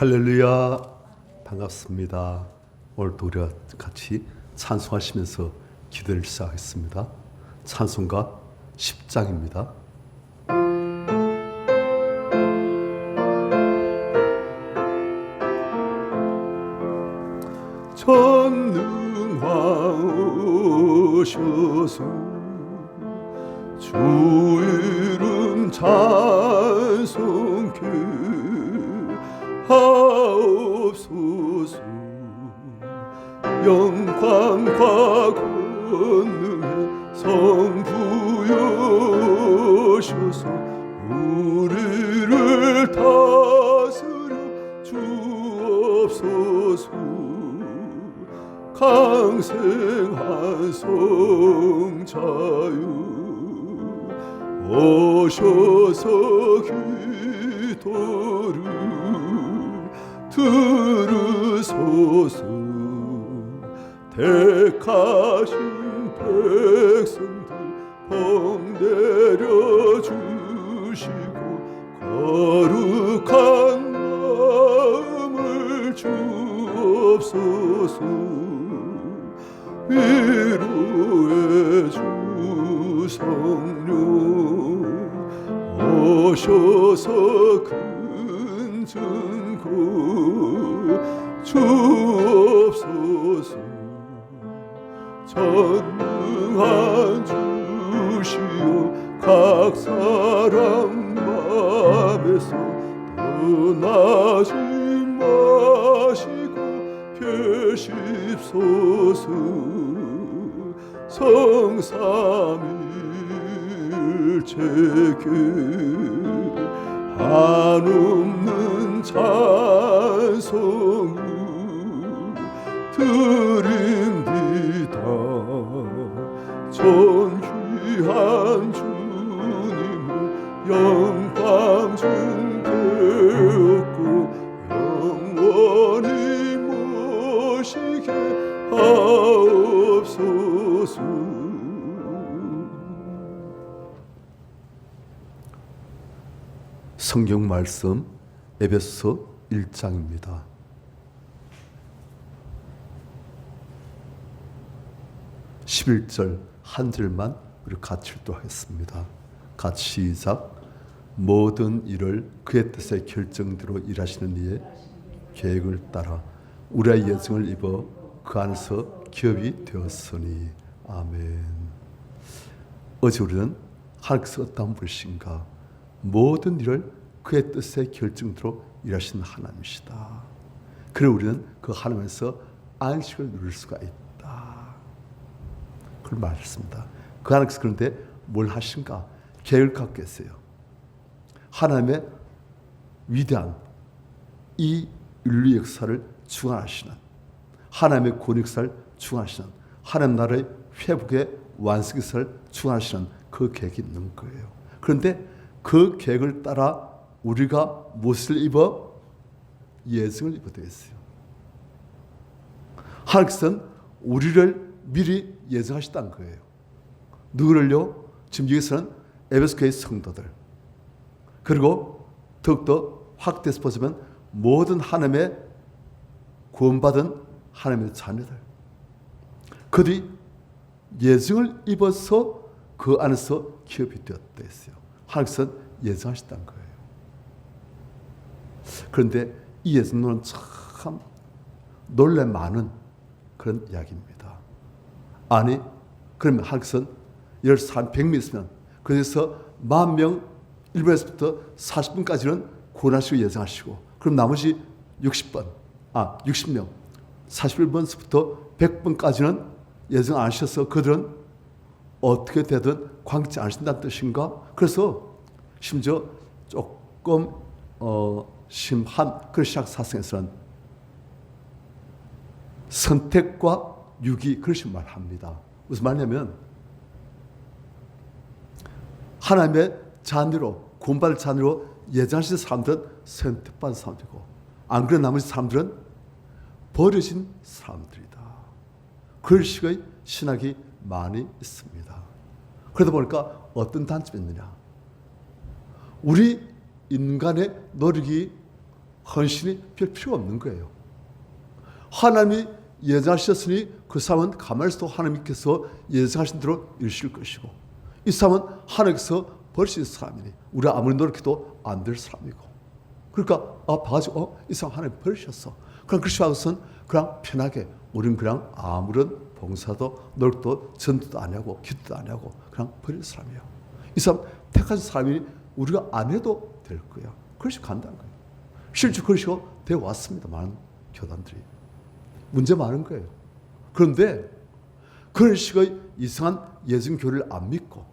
할렐루야, 반갑습니다. 오늘도 우리가 같이 찬송하시면서 기도를 시작하겠습니다. 찬송가 10장입니다. 전능하셔서 주 이름 찬송케 하옵소서. 영광과 권능의 성부여셔서 우리를 다스려 주옵소서. 강생한 성자유 오셔서 기도를 들으소서. 택하신 백성들 복내려 주시고 거룩한 마음을 주옵소서. 위로의 주 성령 오셔서 큰 증거 주옵소서. 전능한 주시여 각 사람 맘에서 떠나지 마시고 계십소서. 성삼일체계 한없는 찬송을 드립니다. 존귀한 주님을 영광 중되었고 영원히 모시게 하옵소서. 성경 말씀 에베소서 1장입니다. 11절 한 절만 우리 같이 읽도록하겠습니다. 같이 시작. 모든 일을 그의 뜻의 결정대로 일하시는 이의 계획을 따라 우리의 예정을 입어 그 안에서 기업이 되었으니. 아멘. 어제 우리는 하나님께서 어떤 분이신가, 모든 일을 그의 뜻의 결정대로 일하시는 하나님이시다. 그래서 우리는 그 하나님에서 안식을 누릴 수가 있다. 그걸 말했습니다. 그 하나님께서 그런데 뭘 하신가? 계획을 갖고 계세요. 하나님의 위대한 이 인류 역사를 주관하시는, 하나님의 구원 역사를 주관하시는, 하나님 나라의 회복의 완성 역사를 주관하시는 그 계획이 있는 거예요. 그런데 그 계획을 따라 우리가 무엇을 입어? 예정을 입어야 되겠어요. 하나님께서는 우리를 미리 예정하셨다는 거예요. 누구를요? 지금 여기서는 에베소 교회 성도들, 그리고 더욱더 확대해서 보자면 모든 하나님의 구원받은 하나님의 자녀들, 그들이 예정을 입어서 그 안에서 기업이 되었다 했어요. 하나님께서는 예정하셨다는 거예요. 그런데 이 예정론은 참 놀래 많은 그런 이야기입니다. 아니, 그러면 하나님께서는 예를 들어서 한 100명 있으면 그래서 10,000명 1분에서부터 40분까지는 구원하시고 예정하시고, 그럼 나머지 60명 41번서부터 100번까지는 예정 안 하셔서 그들은 어떻게 되든 관계치 않으신다는 뜻인가? 그래서 심지어 조금 심한 그런 시작 사상에서는 선택과 유기, 그런 식으로 말합니다. 무슨 말이냐면 하나님의 자녀로, 구원받을 자녀로 예정하신 사람들은 선택받은 사람들이고, 안 그런 나머지 사람들은 버려진 사람들이다. 그런 식의 신학이 많이 있습니다. 그러다 보니까 어떤 단점이 있느냐, 우리 인간의 노력이 헌신이 별 필요가 없는 거예요. 하나님이 예정하셨으니 그 사람은 가만히 있어도 하나님께서 예정하신 대로 이루실 것이고, 이 사람은 하나님께서 버리신 사람이니 우리가 아무리 노력해도 안 될 사람이고, 그러니까 봐가지고 이 사람 하나님 버리셨어. 그럼 그렇게 하고선 그냥 편하게 우리는 그냥 아무런 봉사도 노력도 전도도 안 하고 기도도 안 하고 그냥 버릴 사람이에요. 이 사람 택하신 사람이 우리가 안 해도 될 거야. 그것이 간단한 거예요. 실제 그것이 되어 왔습니다. 많은 교단들이. 문제 많은 거예요. 그런데 그런 식의 이상한 예정교리를 안 믿고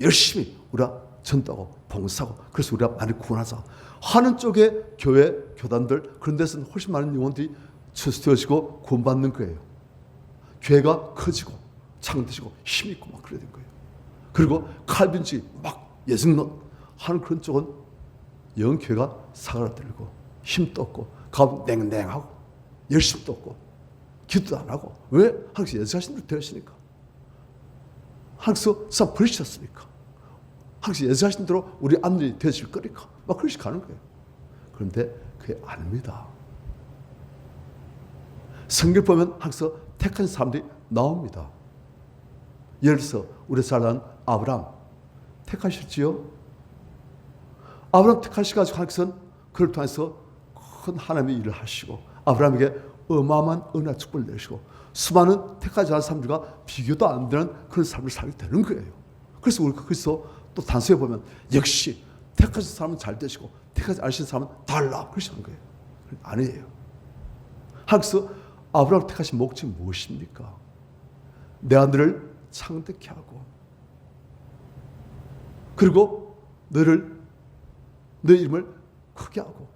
열심히 우리가 전도하고 봉사하고, 그래서 우리가 많이 구원하자 하는 쪽의 교회, 교단들, 그런 데서는 훨씬 많은 영혼들이 추수되어지고 구원받는 거예요. 교회가 커지고 창대지고 힘있고 막 그래야 된 거예요. 그리고 칼빈주의 막 예정론 하는 그런 쪽은 영교회가 사그라들고 힘도 없고 가면 냉랭하고 열심도 없고 기도도 안 하고. 왜? 하나님께서 예정하신 대로 되었으니까. 하나님께서 싹 버리셨으니까. 하나님께서 예정하신 대로 우리 안들이 되어질 거니까 막 그렇게 가는 거예요. 그런데 그게 아닙니다. 성경 보면 하나님께서 택한 사람들이 나옵니다. 예를 들어서 우리 사람 아브라함 택하셨지요? 아브라함 택하셔가지고 하나님께서는 그를 통해서 큰 하나님의 일을 하시고 아브라함에게 어마어마한 은혜와 축복을 내시고 수많은 택하지 않은 사람들과 비교도 안 되는 그런 삶을 살게 되는 거예요. 그래서 우리가 거기서 또 단서에 보면 역시 택하신 사람은 잘 되시고 택하지 않으신 사람은 달라 그러시 하는 거예요. 아니에요. 하나님께서 아브라함을 택하신 목적이 무엇입니까? 내 아들을 창대케 하고, 그리고 너 이름을 크게 하고,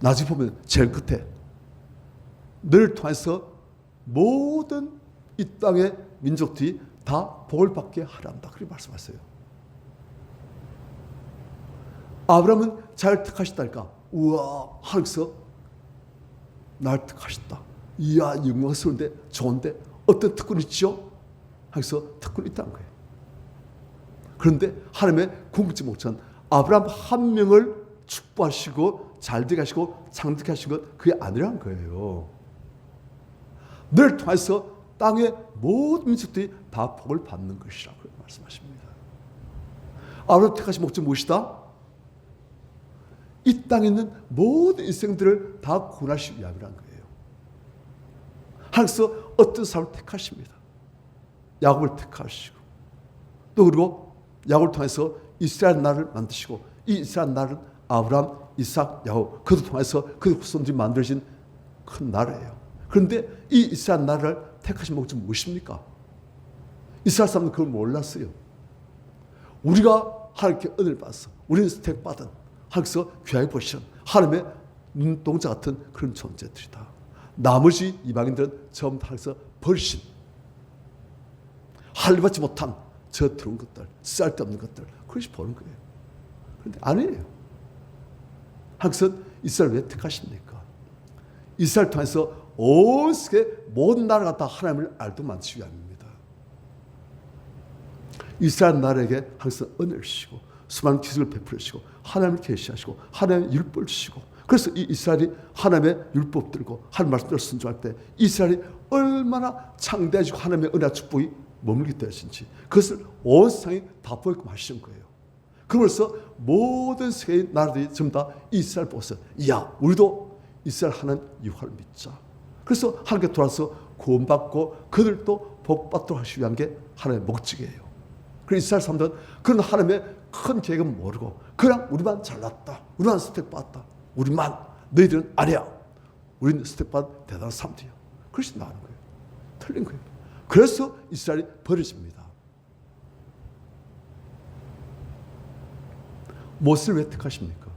나중에 보면 제일 끝에 너를 통해서 모든 이 땅의 민족들이 다 복을 받게 하란다 그렇게 말씀하세요. 아브라함은 잘 택하셨다니까. 우와, 하나님께서 날 택하셨다. 이야, 영광스러운데 좋은데 어떤 특권이 있죠? 하면서 특권이 있다는 거예요. 그런데 하나님의 궁극적 목적은 아브라함 한 명을 축복하시고 잘되게 하시고 창대케 하신 것 그게 아니라는 거예요. 너를 통해서 땅의 모든 민족들이 다 복을 받는 것이라고 말씀하십니다. 아브라함 택하신 목적은 무엇이다? 이 땅에 있는 모든 인생들을 다 구원하시기 위함이라는 거예요. 하나님께서 어떤 사람을 택하십니다. 야곱을 택하시고, 또 그리고 야곱을 통해서 이스라엘 나라를 만드시고, 이 이스라엘 나라는 아브라함, 이삭, 야곱 그들 통해서 그 후손들이 만들어진 큰 나라예요. 그런데 이 이스라엘 나라를 택하신 목적은 무엇입니까? 이스라엘 사람들은 그걸 몰랐어요. 우리가 하나님께 은혜를 받았어. 우리는 택받은 하나님께서 귀하게 보시는 하나님의 눈동자 같은 그런 존재들이다. 나머지 이방인들은 처음 하나님께서 버리신 할례받지 못한 저 더러운 것들, 쓸데없는 것들 그것이 보는 거예요. 그런데 아니에요. 하나님께서 이스라엘 왜 택하십니까? 이스라엘 통해서 온 세계 모든 나라가 다 하나님을 알도 만지기 위함입니다. 이스라엘 나라에게 하나님께서 은혜를 주시고 수많은 기술을 베풀어 주시고 하나님을 계시하시고 하나님의 율법을 주시고, 그래서 이 이스라엘이 하나님의 율법들고 하나님 말씀대로 순종할 때 이스라엘이 얼마나 창대해지고 하나님의 은혜와 축복이 머물게 되었는지 그것을 온 세상이 다 보게끔 하시는 거예요. 그러면서 모든 세계의 나라들이 전부 다 이스라엘 보고서 이야, 우리도 이스라엘 하나님 유화를 믿자. 그래서 하나님께 돌아서 구원받고 그들도 복받도록 하시기 위한 게 하나님의 목적이에요. 그래서 이스라엘 사람들은 그런 하나님의 큰 계획은 모르고 그냥 우리만 잘났다, 우리만 스택받았다, 우리만, 너희들은 아니야, 우리는 스택받은 대단한 사람들이야. 그것이 나는 거예요. 틀린 거예요. 그래서 이스라엘이 버려집니다. 모세를 왜 택하십니까?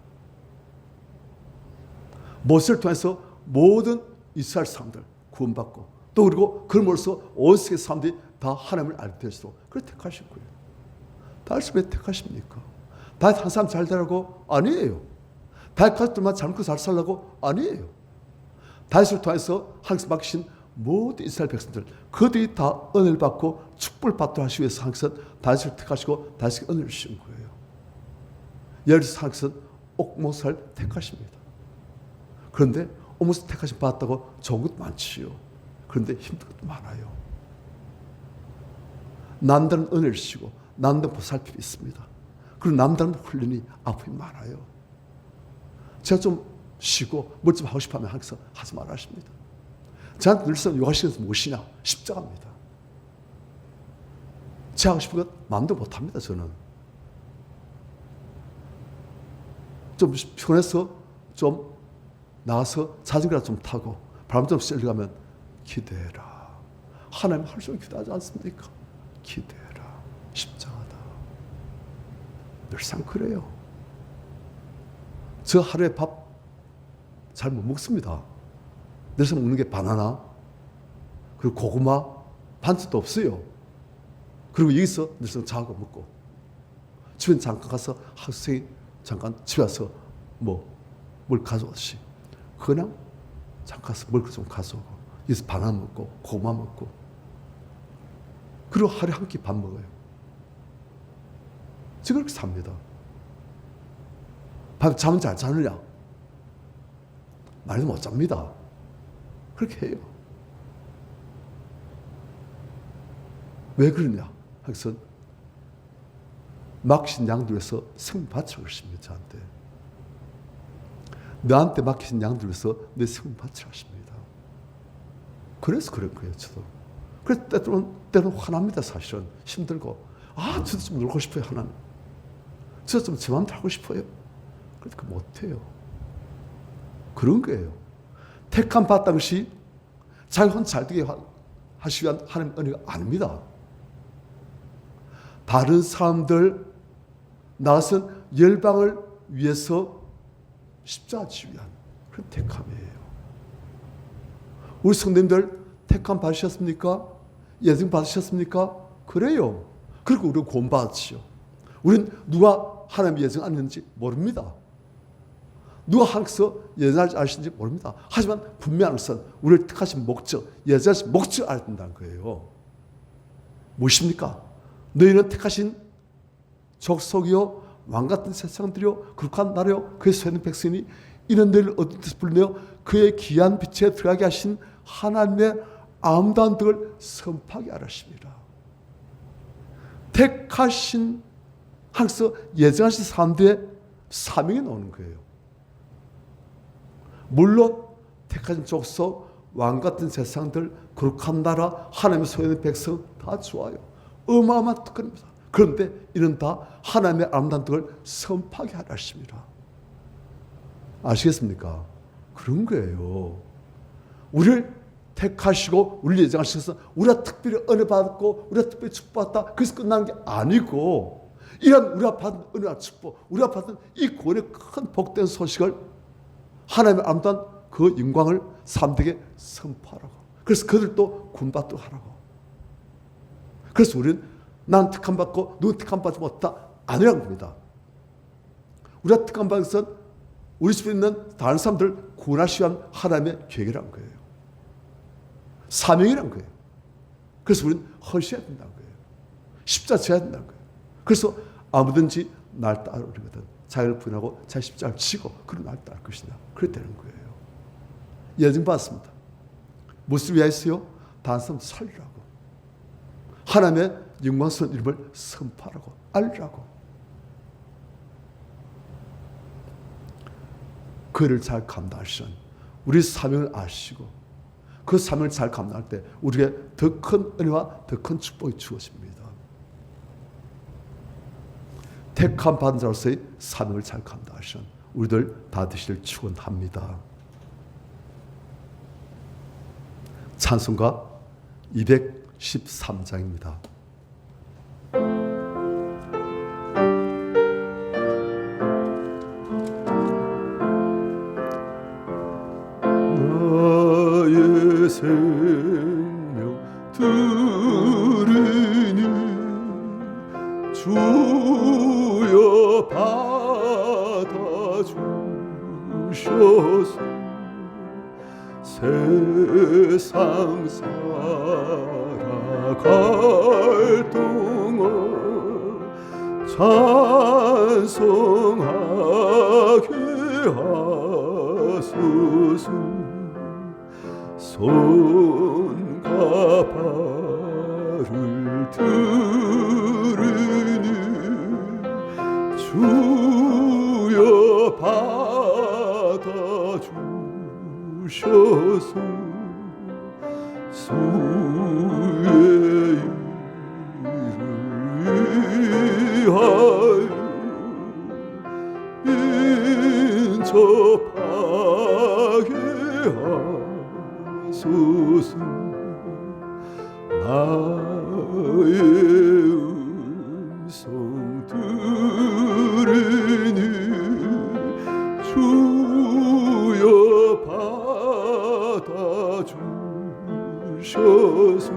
모세를 통해서 모든 이스라엘 사람들 구원받고 또 그리고 그럼으로써 온 세계 사람들이 다 하나님을 알게 될수록 그걸 택하신 거예요. 다윗을 왜 택하십니까? 다윗 한 사람 잘 되라고? 아니에요. 다윗 가족들만 잘 먹고 잘 살라고? 아니에요. 다윗을 통해서 하나님께서 맡기신 모든 이스라엘 백성들 그들이 다 은혜를 받고 축복을 받도록 하시기 위해서 하나님께서 다윗을 택하시고 다윗에게 은혜를 주신 거예요. 예를 들어서 하나님께서 옥못을 택하십니다. 그런데 옥못을 택하심 받았다고 좋은 것도 많지요. 그런데 힘든 것도 많아요. 남다른 은혜를 주시고 남다른 보살핌이 있습니다. 그리고 남다른 훈련이 아픔이 많아요. 제가 좀 쉬고 뭘 좀 하고 싶으면 항상 하지 말아 하십니다. 저한테 늘상 요가 시간에서 무엇이냐? 십자가입니다. 제가 하고 싶은 것 마음대로 못합니다. 저는 좀 피곤해서 좀 나가서 자전거라도 좀 타고 바람 좀 쐬려가면 기대해라. 하나님 하루 종일 기도하지 않습니까? 기대해라. 십자가다. 늘상 그래요. 저 하루에 밥 잘 못 먹습니다. 늘상 먹는 게 바나나 그리고 고구마 반찬도 없어요. 그리고 여기서 늘상 자고 먹고 집에 잠깐 가서 학생이 잠깐 집에 와서 뭘 가져오듯이 그냥 잠깐 가서 뭘 좀 가져오고 여기서 바나나 먹고 고구마 먹고 그리고 하루에 한 끼 밥 먹어요. 지금 그렇게 삽니다. 밤에 잠은 잘 자느냐? 많이도 못 잡니다. 그렇게 해요. 왜 그러냐? 하여튼 맡기신 양들 위해서 생명 바치라고 하십니다. 저한테. 너한테 맡기신 양들 위해서 내 생명 바치라고 하십니다. 그래서 그런 거예요. 저도. 그래서 때로는 화납니다. 사실은. 힘들고 저도 좀 놀고 싶어요. 하나님. 저도 좀 제 마음대로 하고 싶어요. 그러니까 못해요. 그런 거예요. 택함 받던 것이 자기 혼자 잘 되게 하시기 위한 하나님의 은혜가 아닙니다. 다른 사람들 나선 열방을 위해서 십자가 지기 위한 그런 택함이에요. 우리 성도님들 택함 받으셨습니까? 예증 받으셨습니까? 그래요. 그리고 우리가 구원받았지요. 우리는 누가 하나님의 예증 안 했는지 모릅니다. 누가 하나님께서 예정하지 않으신지 모릅니다. 하지만 분명한 것은 우리를 택하신 목적, 예정하신 목적을 알아야 된다는 거예요. 무엇입니까? 너희는 택하신 족속이요 왕같은 세상들이요 거룩한 나라요 그의 소유는 백성이니 이는 너희를 어두운 데서 불러내어 그의 귀한 빛에 들어가게 하신 하나님의 아름다운 덕을 선포하게 하십니다. 택하신 하나님께서 예정하신 사람들의 사명이 나오는 거예요. 물론 택하신 족속, 왕같은 세상들, 거룩한 나라, 하나님의 소유의 백성 다 좋아요. 어마어마한 특권입니다. 그런데 이는 다 하나님의 아름다운 덕을 선포하게 하라 하십니다. 아시겠습니까? 그런 거예요. 우리를 택하시고 우리를 예정하셔서 우리가 특별히 은혜 받았고 우리가 특별히 축복받았다. 그래서 끝나는 게 아니고 이런 우리가 받은 은혜와 축복, 우리가 받은 이 구원의 큰 복된 소식을 하나님의 아름다운 그 영광을 사람들에게 선포하라고. 그래서 그들도 구원받도록 하라고. 그래서 우리는 난 특함 받고 누군 특함 받지 못했다 아니라는 겁니다. 우리가 특함 받은 것은 우리 집에 있는 다른 사람들을 구원하시기 위한 하나님의 계획이라는 거예요. 사명이라는 거예요. 그래서 우리는 헌신해야 된다는 거예요. 십자가 져야 된다는 거예요. 그래서 아무든지 날 따르거든 자기를 부인하고 자기 십자가를 지고 그런 날 따를 것이냐. 그렇게 되는 거예요. 예증 받았습니다. 무엇을 위하여서요? 다른 사람 살리라고. 하나님의 영광스러운 이름을 선포하라고. 알리라고. 그를 잘 감당하시는 우리 사명을 아시고 그 사명을 잘 감당할 때 우리에게 더 큰 은혜와 더 큰 축복이 주어집니다. 택함 받은 자로서의 사명을 잘 감당하시는 우리들 다 되시길 축원합니다. 찬송가 213장입니다. 나의 생명 들으니 주여 받아주셔서 세상 살아갈 동안 찬송하게 하소서. 손과 발을 들으니 주여 받아주셔서 주의 이름을 위하여 인접하게 하소서. 나의 음성 들으니 주여 받아주셔서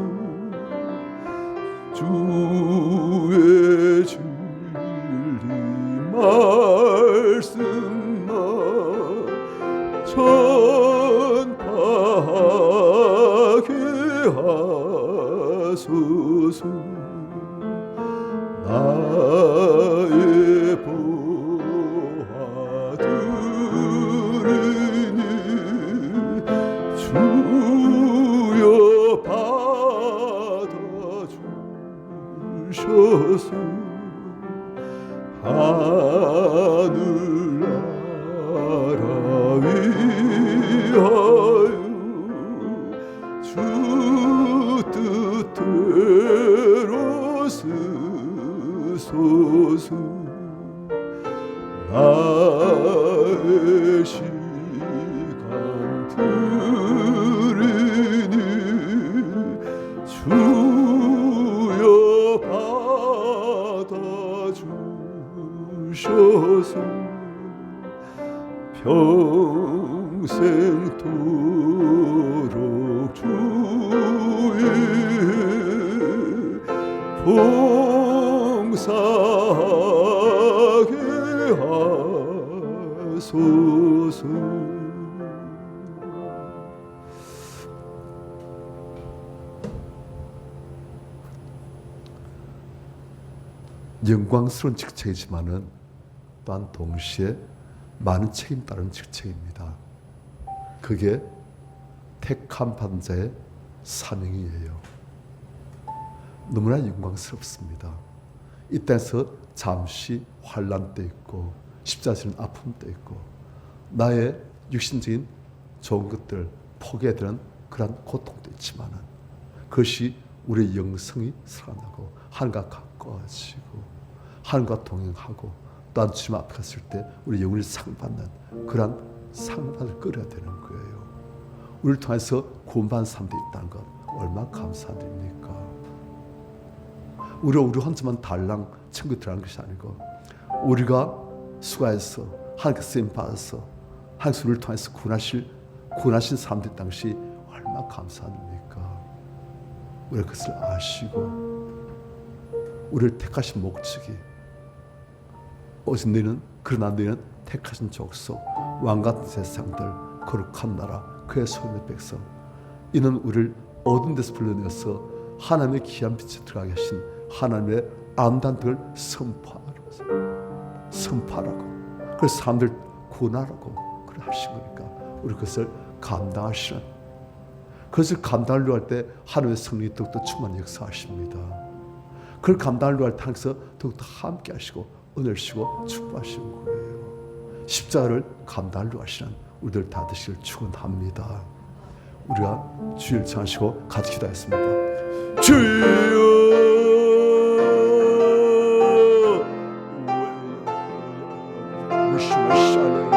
주의 진리 말씀만 전파하게 하소서. 나의 보아들으니 주여 받아주셔서 하늘나라 위하여 주 뜻대로 쓰소서. 나의 시간 들으니 주여 받아주셔서 평생토록 주의 봉사하게 하소서. 영광스러운 직책이지만은 또한 동시에 많은 책임 따른 직책입니다. 그게 택함 받은 자의 사명이에요. 너무나 영광스럽습니다. 이 땅에서 잠시 환난 때 있고 십자가는 아픔 때 있고 나의 육신적인 좋은 것들 포기해야 되는 그런 고통도 있지만 그것이 우리의 영성이 살아나고 하늘과 가까워지고 하늘과 동행하고 또한 주님 앞에 갔을 때 우리 영혼이 상받는 그런 상받을 끌어야 되는 거예요. 우리를 통해서 구원받는 사람들이 있다는 것 얼마나 감사한 일입니까? 우리 혼자만 달랑 천국 들어가는 것이 아니고 우리가 수고해서 하나님께 쓰임 받아서 하나님께서 우리를 통해서 구원하신 사람들 당시 얼마나 감사한 일입니까? 우리가 그것을 아시고 우리를 택하신 목적이 오직 너희는 그러나 너희는 택하신 족속 왕같은 세상들 거룩한 나라 그의 소유의 백성 이는 우리를 어두운 데서 불러내어서 하나님의 귀한 빛에 들어가게 하신 하나님의 아름다운 들 선포하라고 그래서 사람들 구원하라고 그래 하신 거니까 우리 그것을 감당하시는 그것을 감당하려고 할 때 하나님의 성령이 더욱더 충만히 역사하십니다. 그걸 감당하려고 할 때 하나님께서 더욱더 함께 하시고 은혜를 주시고 축복하시는 거예요. 십자가를 감당하려고 하시는 우리들 다 되시길 축원합니다. 우리가 주를 찬양하시고 같이 기도하겠습니다. 주여 말씀하시네